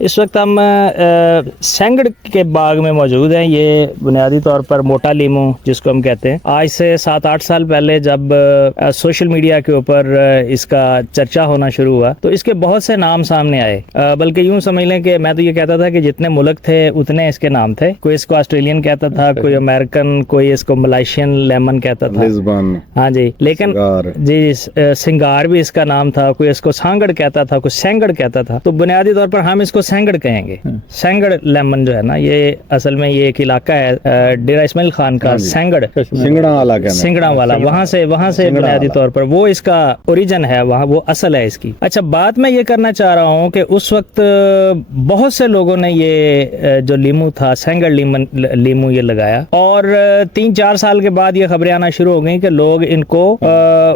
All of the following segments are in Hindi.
इस वक्त हम सेंगड़ के बाग में मौजूद हैं। ये बुनियादी तौर पर मोटा लीमू जिसको हम कहते हैं। आज से 7-8 साल पहले जब सोशल मीडिया के ऊपर इसका चर्चा होना शुरू हुआ तो इसके बहुत से नाम सामने आए। बल्कि यूं समझ लें कि मैं तो ये कहता था कि जितने मुल्क थे उतने इसके नाम थे। कोई इसको ऑस्ट्रेलियन कहता था, कोई अमेरिकन, कोई इसको मलेशियन लेमन कहता था। हाँ जी, लेकिन जी सिंगार भी इसका नाम था। कोई इसको सांगड़ कहता था, कोई सेंगड़ कहता था। तो बुनियादी तौर पर हम इसको सेंगड़ कहेंगे। सेंगड़ लेमन जो है ना, ये असल में ये एक इलाका है डेरा इस्माइल खान का, सेंगड़ सिंगड़ा वाला, वहाँ से बुनियादी तौर पर वो इसका ओरिजिन है, वहाँ वो असल है इसकी। अच्छा, बात मैं ये करना चाह रहा हूँ कि उस वक्त बहुत से लोगों ने ये जो लीमू था, सेंगड़ लीमू ये लगाया, और 3-4 साल के बाद ये खबरें आना शुरू हो गई कि लोग इनको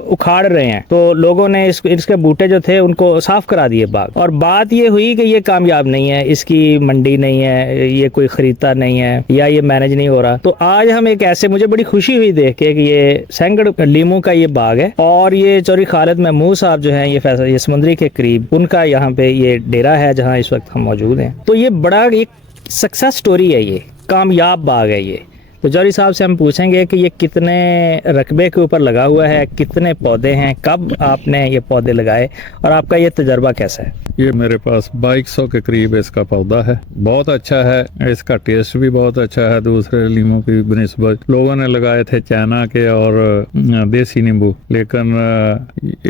उखाड़ रहे हैं। तो लोगों ने इसके बूटे जो थे उनको साफ करा दिए बाग। और बात ये हुई कि ये कामयाब नहीं है, इसकी मंडी नहीं है, ये कोई खरीदता नहीं है, या ये मैनेज नहीं हो रहा। तो आज हम एक ऐसे, मुझे बड़ी खुशी हुई देख के कि ये सेंगड़ लीमू का ये बाग है, और ये चौधरी खालिद महमूद साहब जो हैं, ये समुद्री के करीब उनका यहाँ पे ये डेरा है जहाँ इस वक्त हम मौजूद हैं। तो ये बड़ा एक सक्सेस स्टोरी है, ये कामयाब बाग है ये। तो जौहरी साहब से हम पूछेंगे कि ये कितने रकबे के ऊपर लगा हुआ है, कितने पौधे हैं, कब आपने ये पौधे लगाए, और आपका ये तजर्बा कैसा है? ये मेरे पास 2200 के करीब इसका पौधा है। बहुत अच्छा है, इसका टेस्ट भी बहुत अच्छा है दूसरे नींबू की बनिस्बत। लोगों ने लगाए थे चाइना के और देसी नींबू, लेकिन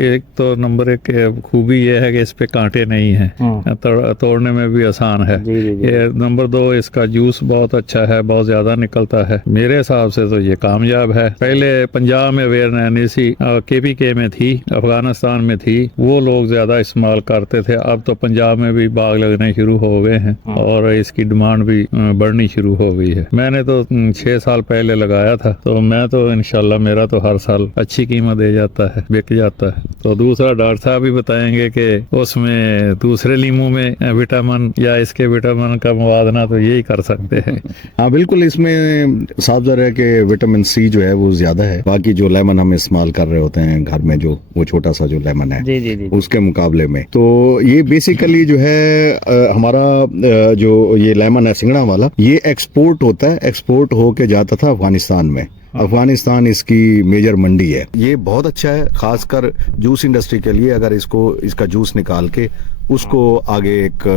एक तो नंबर 1 खूबी ये है कि इस पे कांटे नहीं है, तोड़ने में भी आसान है। ये नंबर 2, इसका जूस बहुत अच्छा है, बहुत ज्यादा निकलता है। मेरे हिसाब से तो ये कामयाब है। पहले पंजाब में वेरनैनिसी KPK में थी, अफगानिस्तान में थी, वो लोग ज्यादा इस्तेमाल करते थे। अब तो पंजाब में भी बाग लगने शुरू हो गए हैं और इसकी डिमांड भी बढ़नी शुरू हो गई है। मैंने तो 6 साल पहले लगाया था, तो मैं तो इंशाल्लाह मेरा तो हर साल अच्छी कीमत दे जाता है, बिक जाता है। तो दूसरा डॉक्टर साहब भी बताएंगे कि उसमें दूसरे लीमू में विटामिन या इसके विटामिन का मुवाजना तो यही कर सकते हैं। हाँ बिल्कुल, इसमें साफ ज़ाहिर है कि विटामिन C जो है वो ज्यादा है बाकी जो लेमन हम इस्तेमाल कर रहे होते हैं घर में, जो वो छोटा सा जो लेमन है जी। उसके मुकाबले में। तो ये बेसिकली जो है हमारा जो ये लेमन है सिंगड़ा वाला, ये एक्सपोर्ट होता है, एक्सपोर्ट होके जाता था अफगानिस्तान में। अफगानिस्तान इसकी मेजर मंडी है। ये बहुत अच्छा है, खासकर जूस इंडस्ट्री के लिए। अगर इसका जूस निकाल के उसको आगे एक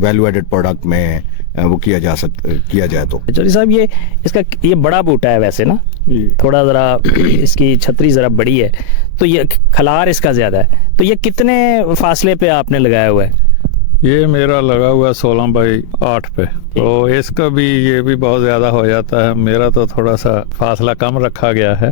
वैल्यू एडेड प्रोडक्ट में वो किया जाए तो। चौधरी साहब, ये बड़ा बूटा है वैसे ना, थोड़ा जरा इसकी छतरी जरा बड़ी है, तो ये खलार इसका ज्यादा है। तो ये कितने फासले पे आपने लगाया हुआ है? ये मेरा लगा हुआ 16x8 पे, तो इसका भी ये भी बहुत ज्यादा हो जाता है। मेरा तो थोड़ा सा फासला कम रखा गया है।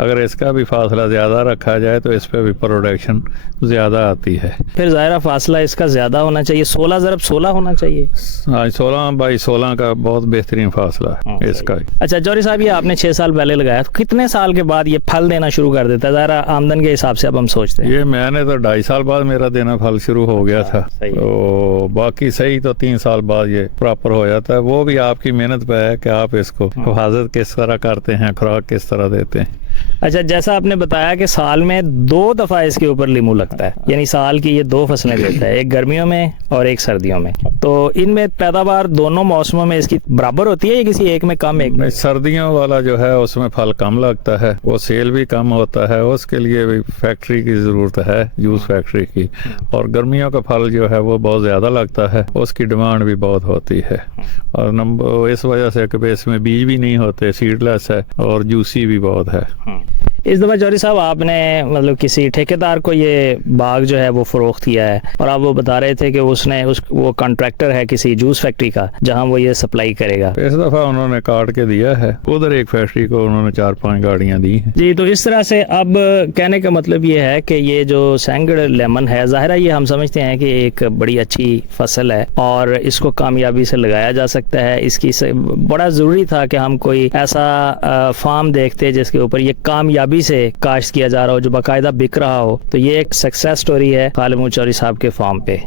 अगर इसका भी फासला ज्यादा रखा जाए तो इस पे भी प्रोडक्शन ज्यादा आती है। फिर ज़ाहिर फासला इसका ज्यादा होना चाहिए, 16x16 होना चाहिए। हाँ, 16x16 का बहुत बेहतरीन फासला है इसका। अच्छा जौहरी साहब, ये आपने 6 साल पहले लगाया, तो कितने साल के बाद ये फल देना शुरू कर देता है? ज़रा आमदन के हिसाब से अब हम सोचते हैं। ये मैंने तो 2.5 साल बाद मेरा देना फल शुरू हो गया था, तो बाकी सही तो 3 साल बाद ये प्रॉपर हो जाता है। वो भी आपकी मेहनत पे है कि आप इसको हिफाजत किस तरह करते हैं, खुराक किस तरह देते हैं। अच्छा, जैसा आपने बताया कि साल में 2 दफा इसके ऊपर लीमू लगता है, यानी साल की ये 2 फसलें देता है, एक गर्मियों में और एक सर्दियों में। तो इनमें पैदावार दोनों मौसमों में इसकी बराबर होती है या किसी एक में कम? एक में सर्दियों वाला जो है उसमें फल कम लगता है, वो सेल भी कम होता है, उसके लिए भी फैक्ट्री की जरूरत है, जूस फैक्ट्री की। और गर्मियों का फल जो है वो बहुत ज्यादा लगता है, उसकी डिमांड भी बहुत होती है। और नंबर इस वजह से कि इसमें बीज भी नहीं होते, सीडलेस है और जूसी भी बहुत है। इस दफा जौहरी साहब आपने मतलब किसी ठेकेदार को ये बाग जो है वो फरोख्त किया है, और आप वो बता रहे थे कि वो कॉन्ट्रैक्टर है किसी जूस फैक्ट्री का जहां वो ये सप्लाई करेगा। इस दफा उन्होंने काट के दिया है, उधर एक फैक्ट्री को उन्होंने 4-5 गाड़ियां दी हैं जी। तो इस तरह से अब कहने का मतलब ये है कि ये जो सेंगड़ लेमन है, जाहिर है ये हम समझते हैं कि एक बड़ी अच्छी फसल है और इसको कामयाबी से लगाया जा सकता है। इसकी बड़ा जरूरी था कि हम कोई ऐसा फार्म देखते जिसके ऊपर ये कामयाबी से काश्त किया जा रहा हो, जो बाकायदा बिक रहा हो। तो ये एक सक्सेस स्टोरी है खालिद महमूद चौधरी साहब के फार्म पे।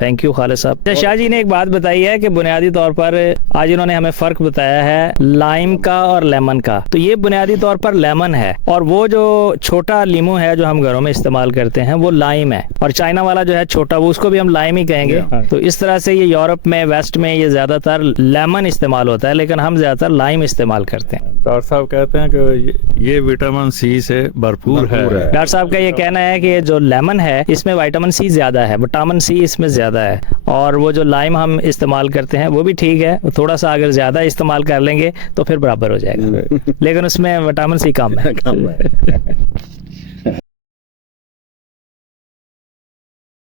थैंक यू खालिद साहब। शाह जी ने एक बात बताई है कि बुनियादी तौर पर आज इन्होंने हमें फ़र्क बताया है लाइम का और लेमन का। तो ये बुनियादी तौर पर लेमन है और वो जो छोटा लीमू है जो हम घरों में इस्तेमाल करते हैं वो लाइम है, और चाइना वाला जो है छोटा वो उसको भी हम लाइम ही कहेंगे। तो इस तरह से ये यूरोप में वेस्ट में ये ज़्यादातर लेमन इस्तेमाल होता है, लेकिन हम ज़्यादातर लाइम इस्तेमाल करते हैं। डॉक्टर साहब कहते हैं कि ये विटामिन सी से भरपूर है। डॉक्टर साहब का ये कहना है कि जो लेमन है इसमें विटामिन सी ज़्यादा है, विटामिन सी इसमें ज़्यादा है, और वो जो लाइम हम इस्तेमाल करते हैं वो भी ठीक है, थोड़ा सा अगर ज़्यादा इस्तेमाल कर लेंगे तो फिर बराबर हो जाएगा, लेकिन उसमें विटामिन सी कम है।